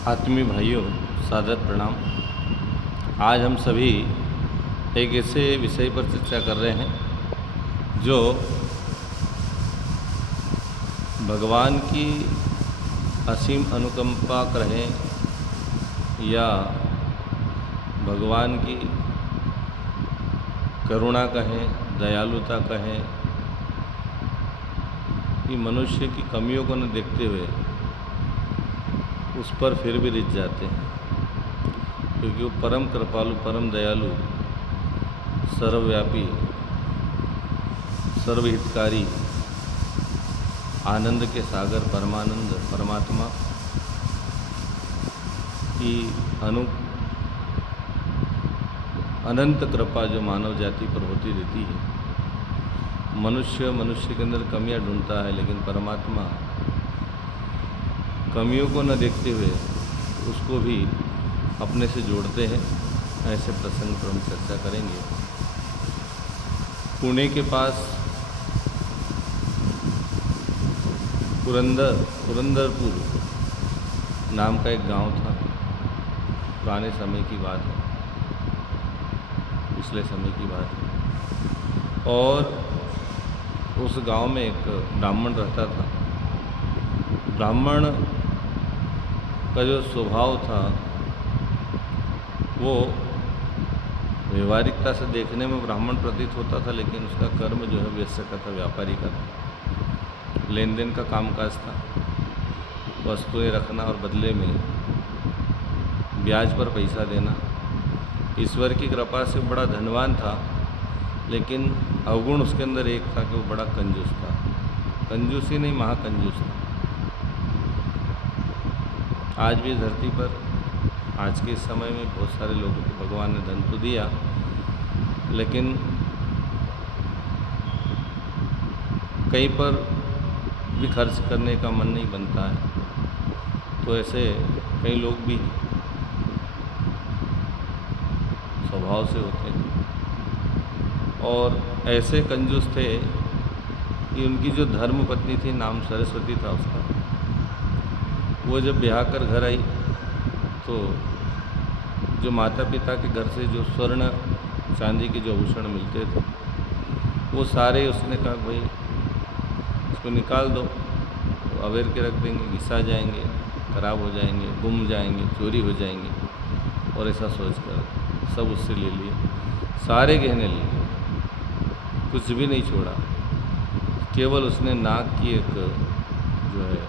आत्मीय भाइयों, सादर प्रणाम। आज हम सभी एक ऐसे विषय पर चर्चा कर रहे हैं जो भगवान की असीम अनुकंपा कहें या भगवान की करुणा कहें, दयालुता कहें, कि मनुष्य की कमियों को न देखते हुए उस पर फिर भी रिझ जाते हैं, क्योंकि वो परम कृपालु, परम दयालु, सर्वव्यापी, सर्वहितकारी, आनंद के सागर परमानंद परमात्मा की अनंत कृपा जो मानव जाति पर होती रहती है। मनुष्य के अंदर कमियां ढूंढता है, लेकिन परमात्मा कमियों को न देखते हुए उसको भी अपने से जोड़ते हैं। ऐसे प्रसंग पर हम चर्चा करेंगे। पुणे के पास पुरंदरपुर नाम का एक गांव था। पुराने समय की बात है, पिछले समय की बात है। और उस गांव में एक ब्राह्मण रहता था। ब्राह्मण का जो स्वभाव था वो व्यवहारिकता से देखने में ब्राह्मण प्रतीत होता था, लेकिन उसका कर्म जो है व्यवसाय का था, व्यापारी का था, लेन देन का कामकाज था। वस्तुएं रखना और बदले में ब्याज पर पैसा देना। ईश्वर की कृपा से बड़ा धनवान था, लेकिन अवगुण उसके अंदर एक था कि वो बड़ा कंजूस था। कंजूस ही नहीं, महाकंजूस था। आज भी धरती पर आज के समय में बहुत सारे लोगों को भगवान ने धन तो दिया, लेकिन कहीं पर भी खर्च करने का मन नहीं बनता है। तो ऐसे कई लोग भी स्वभाव से होते हैं। और ऐसे कंजूस थे कि उनकी जो धर्म पत्नी थी, नाम सरस्वती था उसका, वो जब ब्याह कर घर आई तो जो माता पिता के घर से जो स्वर्ण चांदी के जो आभूषण मिलते थे वो सारे उसने कहा भाई इसको निकाल दो, तो अवेर के रख देंगे, घिसा जाएंगे, खराब हो जाएंगे, गुम जाएंगे, चोरी हो जाएंगे। और ऐसा सोचकर सब उससे ले लिए, सारे गहने ले लिए, कुछ भी नहीं छोड़ा। केवल उसने नाक की एक जो है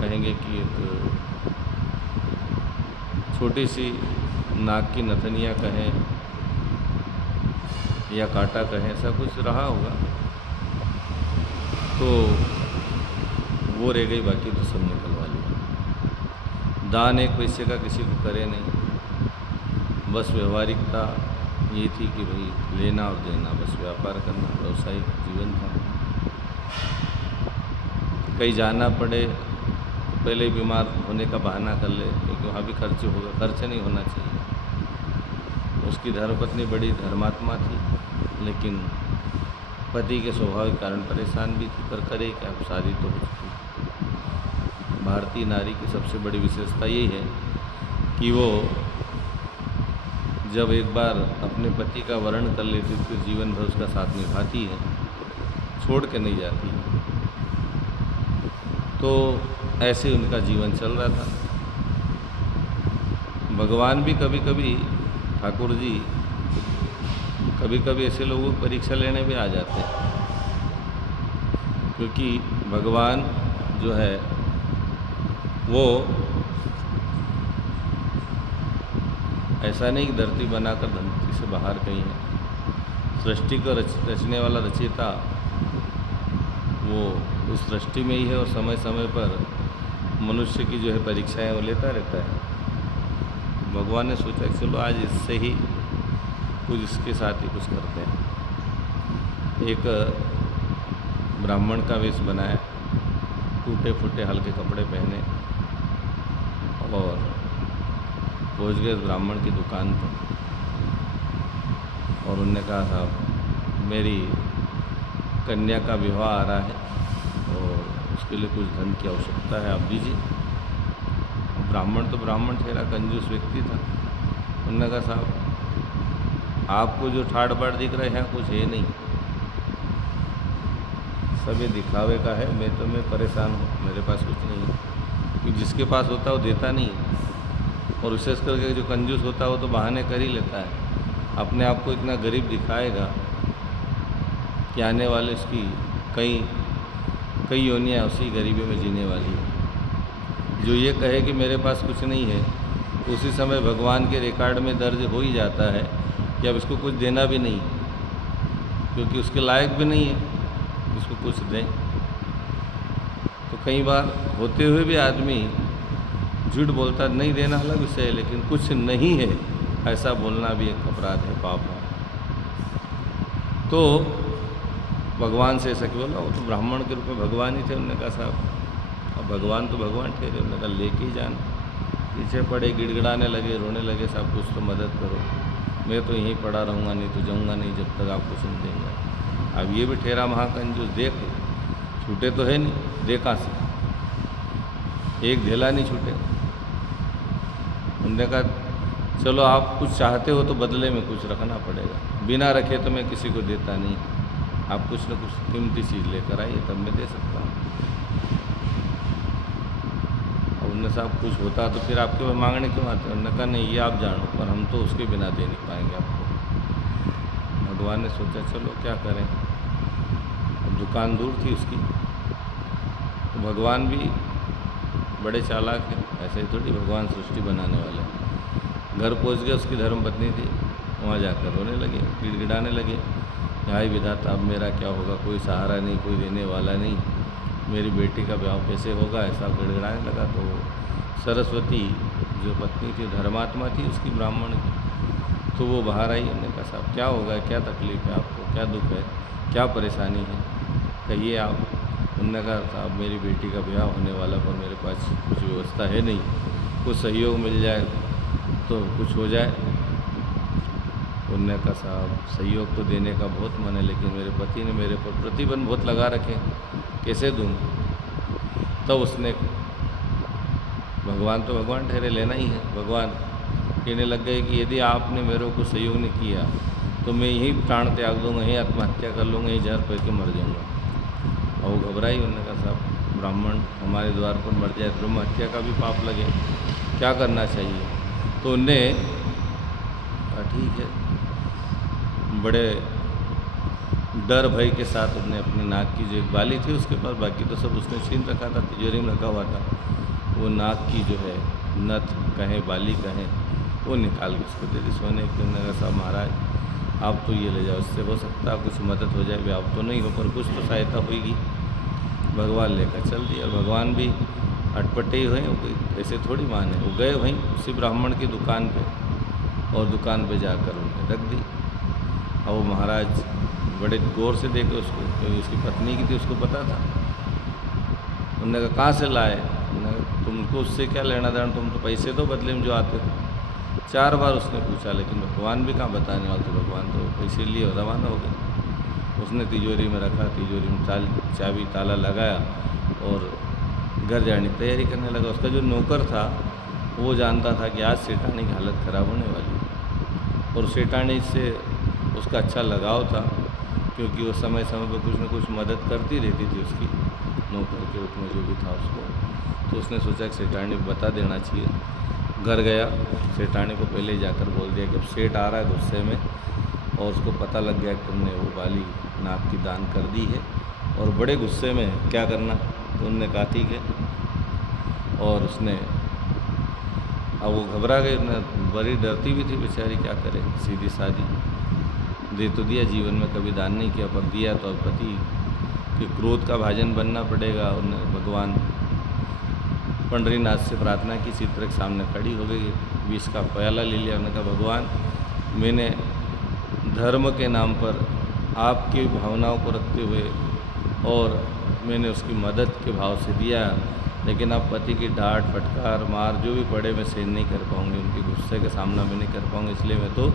कहेंगे कि एक छोटी सी नाक की नथनिया कहें या कांटा कहें, ऐसा कुछ रहा होगा, तो वो रह गई, बाकी तो सब निकलवा लिया। दान एक पैसे का किसी को करे नहीं, बस व्यवहारिकता ये थी कि भाई लेना और देना, बस व्यापार करना, व्यवसायिक जीवन था। कहीं जाना पड़े पहले बीमार होने का बहाना कर ले, क्योंकि वहाँ भी खर्च होगा, खर्च नहीं होना चाहिए। उसकी धर्मपत्नी बड़ी धर्मात्मा थी, लेकिन पति के स्वभाव के कारण परेशान भी थी, पर करे क्या, शादी तो हो चुकी। भारतीय नारी की सबसे बड़ी विशेषता यही है कि वो जब एक बार अपने पति का वर्ण कर लेती है, फिर जीवन भर उसका साथ निभाती है, छोड़ के नहीं जाती। तो ऐसे उनका जीवन चल रहा था। भगवान भी कभी कभी, ठाकुर जी कभी कभी ऐसे लोगों की परीक्षा लेने भी आ जाते हैं, क्योंकि भगवान जो है वो ऐसा नहीं कि धरती बनाकर धरती से बाहर कहीं है। सृष्टि को रचने वाला रचयिता वो उस सृष्टि में ही है, और समय समय पर मनुष्य की जो है परीक्षाएं वो लेता रहता है। भगवान ने सोचा कि चलो आज इससे ही कुछ, इसके साथ ही कुछ करते हैं। एक ब्राह्मण का वेश बनाया, टूटे फूटे हल्के कपड़े पहने, और पहुँच गए उस ब्राह्मण की दुकान पर। और उनने कहा साहब मेरी कन्या का विवाह आ रहा है और उसके लिए कुछ धन की आवश्यकता है, आप दीजिए। ब्राह्मण तो ब्राह्मण ठहरा, कंजूस व्यक्ति था। उन्होंने कहा साहब आपको जो ठाड़ बाड़ दिख रहा है यहाँ कुछ है नहीं, सब ये दिखावे का है। मैं परेशान हूँ, मेरे पास कुछ नहीं है। कि जिसके पास होता है वो देता नहीं है, और विशेष करके जो कंजूस होता है वो तो बहाने कर ही लेता है। अपने आप को इतना गरीब दिखाएगा कि आने वाले इसकी कई योनियाँ उसी गरीबी में जीने वाली है। जो ये कहे कि मेरे पास कुछ नहीं है, उसी समय भगवान के रिकॉर्ड में दर्ज हो ही जाता है कि अब इसको कुछ देना भी नहीं, क्योंकि उसके लायक भी नहीं है इसको कुछ दें। तो कई बार होते हुए भी आदमी झूठ बोलता, नहीं देना अलग विषय है, लेकिन कुछ नहीं है ऐसा बोलना भी एक अपराध है, पाप है। तो भगवान से ऐसा क्यों बोला? वो तो ब्राह्मण के रूप में भगवान ही थे। उन्होंने कहा साहब अब भगवान तो भगवान ठहरे। उन्होंने कहा लेके ही जाना। पीछे पड़े, गिड़गिड़ाने लगे, रोने लगे, साहब कुछ तो मदद करो, मैं तो यहीं पड़ा रहूँगा, नहीं तो जाऊँगा नहीं जब तक आप कुछ नहीं देंगे। अब ये भी ठहरा महाकंजूस, देख छूटे तो है नहीं, देखा से एक ढेला नहीं छूटे। उन्होंने कहा चलो आप कुछ चाहते हो तो बदले में कुछ रखना पड़ेगा, बिना रखे तो मैं किसी को देता नहीं, आप कुछ न कुछ कीमती चीज़ लेकर आइए तब मैं दे सकता हूँ। अब उन्होंने साहब कुछ होता तो फिर आपके मांगने क्यों आते? उन्होंने कहा नहीं ये आप जानो, पर हम तो उसके बिना दे नहीं पाएंगे आपको। भगवान ने सोचा चलो क्या करें, अब दुकान दूर थी उसकी, तो भगवान भी बड़े चालाक हैं, ऐसे ही थोड़ी भगवान सृष्टि बनाने वाले हैं। घर पहुंच गए, उसकी धर्मपत्नी थी, वहाँ जाकर रोने लगे, गिड़गिड़ाने लगे, हाय विधाता अब मेरा क्या होगा, कोई सहारा नहीं, कोई देने वाला नहीं, मेरी बेटी का ब्याह कैसे होगा, ऐसा गिड़गिड़ाने लगा। तो सरस्वती जो पत्नी थी, धर्मात्मा थी उसकी, ब्राह्मण की, तो वो बाहर आई। उन्होंने कहा साहब क्या होगा, क्या तकलीफ़ है आपको, क्या दुख है, क्या परेशानी है, कहिए आप। उन्होंने कहा साहब मेरी बेटी का ब्याह होने वाला, पर मेरे पास कुछ व्यवस्था है नहीं, कुछ सहयोग मिल जाए तो कुछ हो जाए। उन्होंने कहा साहब सहयोग तो देने का बहुत मन है, लेकिन मेरे पति ने मेरे पर प्रतिबंध बहुत लगा रखे, कैसे दूँ? तब उसने, भगवान तो भगवान ठहरे, लेना ही है। भगवान कहने लग गए कि यदि आपने मेरे को सहयोग नहीं किया तो मैं यहीं प्राण त्याग दूँगा, यहीं आत्महत्या कर लूँगा, यहीं जहर पी के मर जाऊँगा। और वो घबराई। उन्होंने कहा साहब ब्राह्मण हमारे द्वार पर मर जाए, ब्रह्म हत्या का भी पाप लगे, क्या करना चाहिए? तो उनने कहा ठीक है। बड़े डर भय के साथ उसने अपने नाक की जो एक बाली थी उसके पास, बाकी तो सब उसने छीन रखा था, तिजोरी में रखा हुआ था, वो नाक की जो है नथ कहें बाली कहें वो निकाल के उसको दे दी सोने की। उन्होंने कहा साहब महाराज आप तो ये ले जाओ, इससे हो सकता है कुछ मदद हो जाए, आप तो नहीं हो पर कुछ तो सहायता होगी। भगवान लेकर चल दिया, और भगवान भी अटपटे ही हुए, कोई ऐसे थोड़ी माने। वो गए वहीं उसी ब्राह्मण की दुकान पे, और दुकान पे जाकर उन्होंने रख दी। और वो महाराज बड़े गौर से देखे उसको, क्योंकि उसकी पत्नी की थी, उसको पता था। उन्होंने कहा कहाँ से लाए? उन्होंने कहा तुमको उससे क्या लेना देना, तुम तो पैसे दो बदले में जो आते थे। 4 बार उसने पूछा, लेकिन भगवान भी कहाँ बताने वाले थे, भगवान तो पैसे लिए और रवाना हो गए। उसने तिजोरी में रखा, तिजोरी में चाबी ताला लगाया और घर जाने की तैयारी करने लगा। उसका जो नौकर था वो जानता था कि आज सेठानी की हालत ख़राब होने वाली, और सेठानी से उसका अच्छा लगाव था, क्योंकि वो समय समय पर कुछ न कुछ मदद करती रहती थी उसकी, नौकर के रूप में जो भी था उसको। तो उसने सोचा कि सेठानी को बता देना चाहिए। घर गया, सेठानी को पहले ही जाकर बोल दिया कि अब सेठ आ रहा है गुस्से में, और उसको पता लग गया कि तुमने वो बाली नाक की दान कर दी है, और बड़े गुस्से में क्या करना। तो उनने कहा ठीक है, और उसने, अब वो घबरा गई, बड़ी डरती भी थी बेचारी, क्या करे, सीधी सादी दे तो दिया, जीवन में कभी दान नहीं किया, पर दिया तो अब पति के क्रोध का भाजन बनना पड़ेगा। उन्होंने भगवान पंडरीनाथ से प्रार्थना की, चित्र के सामने खड़ी हो गई, विष का प्याला ले लिया। उन्होंने कहा भगवान मैंने धर्म के नाम पर आपकी भावनाओं को रखते हुए और मैंने उसकी मदद के भाव से दिया, लेकिन अब पति की डांट फटकार मार जो भी पड़े मैं सहन नहीं कर पाऊँगी, उनके गुस्से का सामना मैं नहीं कर पाऊँगी, इसलिए मैं तो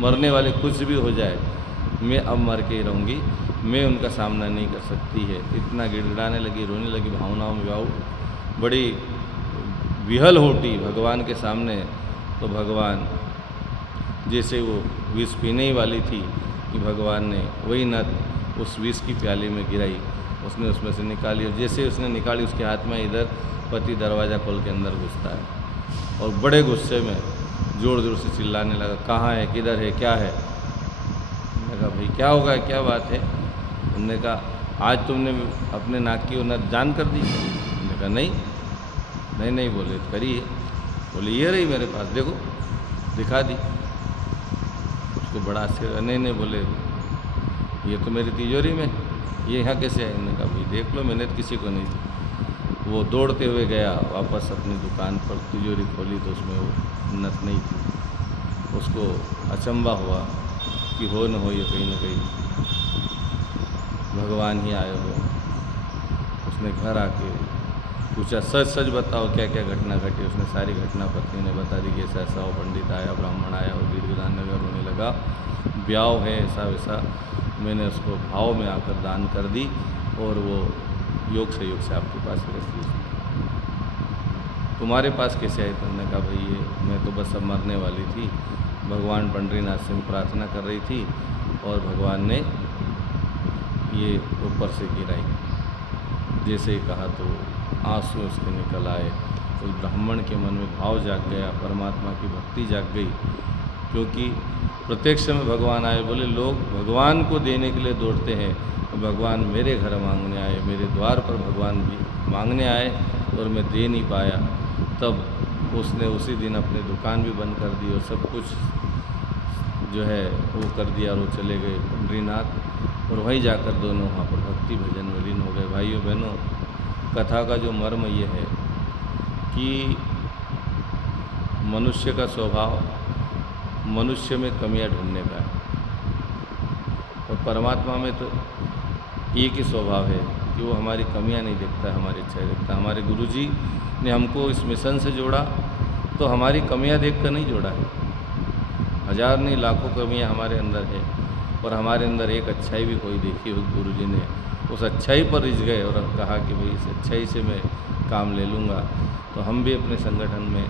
मरने वाले कुछ भी हो जाए मैं अब मर के ही रहूँगी, मैं उनका सामना नहीं कर सकती है। इतना गिड़गिड़ाने लगी, रोने लगी, भावनाओं में बड़ी विहल होटी भगवान के सामने, तो भगवान जैसे वो विष पीने ही वाली थी कि भगवान ने वही नद उस विष की प्याली में गिराई, उसने उसमें से निकाली, और जैसे उसने निकाली उसके हाथ में इधर पति दरवाज़ा खोल के अंदर घुसता है और बड़े गुस्से में ज़ोर ज़ोर से चिल्लाने लगा, कहाँ है, किधर है, क्या है। मैंने कहा भाई क्या होगा, क्या बात है। उन्होंने कहा आज तुमने अपने नाक की नद दान कर दी। मैंने कहा नहीं बोले करी है। बोले ये रही मेरे पास, देखो, दिखा दी। उसको बड़ा आश्चर्य, नहीं बोले ये तो मेरी तिजोरी में, ये यहाँ कैसे आई। मैंने कहा भाई देख लो, मैंने तो किसी को नहीं दी। वो दौड़ते हुए गया वापस अपनी दुकान पर, तिजोरी खोली तो उसमें वो नथ नहीं थी। उसको अचंभा हुआ कि हो न हो ये कहीं न कहीं भगवान ही आए हो। उसने घर आके पूछा, सच बताओ क्या क्या घटना घटी। उसने सारी घटना पत्नी ने बता दी कि ऐसा ऐसा हो, पंडित आया, ब्राह्मण आया और दीर्घदान नगर रोने लगा, ब्याह है ऐसा वैसा। मैंने उसको भाव में आकर दान कर दी और वो योग से आपके पास रखी। तुम्हारे पास कैसे आई। तुमने कहा भाई ये मैं तो बस अब मरने वाली थी, भगवान पंडरीनाथ से प्रार्थना कर रही थी और भगवान ने ये ऊपर से गिराई। जैसे ही कहा तो आंसू उसके निकल आए। उस ब्राह्मण के मन में भाव जाग गया, परमात्मा की भक्ति जाग गई, क्योंकि प्रत्यक्ष में भगवान आए। बोले लोग भगवान को देने के लिए दौड़ते हैं, तो भगवान मेरे घर मांगने आए, मेरे द्वार पर भगवान भी मांगने आए और मैं दे नहीं पाया। तब उसने उसी दिन अपनी दुकान भी बंद कर दी और सब कुछ जो है वो कर दिया और वो चले गए पंडरीनाथ। और वहीं जाकर दोनों वहाँ पर भक्ति भजन में लीन हो गए। भाइयों बहनों, कथा का जो मर्म ये है कि मनुष्य का स्वभाव मनुष्य में कमियां ढूंढने का है, और परमात्मा में तो एक ही स्वभाव है कि वो हमारी कमियां नहीं देखता, हमारी अच्छाई देखता। हमारे गुरुजी ने हमको इस मिशन से जोड़ा तो हमारी कमियां देखकर नहीं जोड़ा है। हज़ार नहीं लाखों कमियां हमारे अंदर है, और हमारे अंदर एक अच्छाई भी कोई देखी हो, गुरुजी ने उस अच्छाई पर रिझ गए और कहा कि भाई इस अच्छाई से मैं काम ले लूँगा। तो हम भी अपने संगठन में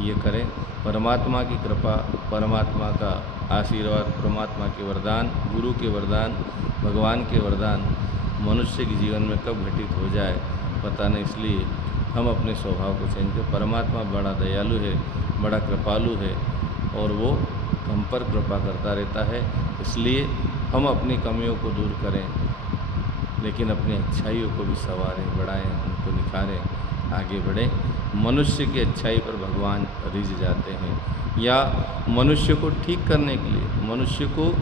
ये करें। परमात्मा की कृपा, परमात्मा का आशीर्वाद, परमात्मा के वरदान, गुरु के वरदान, भगवान के वरदान मनुष्य के जीवन में कब घटित हो जाए पता नहीं। इसलिए हम अपने स्वभाव को चेंज करें। परमात्मा बड़ा दयालु है, बड़ा कृपालु है, और वो हम पर कृपा करता रहता है। इसलिए हम अपनी कमियों को दूर करें, लेकिन अपनी अच्छाइयों को भी संवारें, बढ़ाएं, उनको निखारें, आगे बढ़ें। मनुष्य की अच्छाई पर भगवान रिझ जाते हैं, या मनुष्य को ठीक करने के लिए, मनुष्य को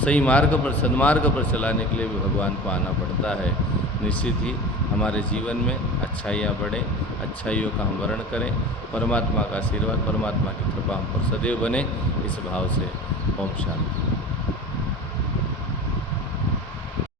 सही मार्ग पर, सन्मार्ग पर चलाने के लिए भी भगवान को आना पड़ता है। निश्चित ही हमारे जीवन में अच्छाइयाँ बढ़ें, अच्छाइयों का हम वर्ण करें, परमात्मा का आशीर्वाद, परमात्मा की कृपा हम पर सदैव बने, इस भाव से ओम शांति।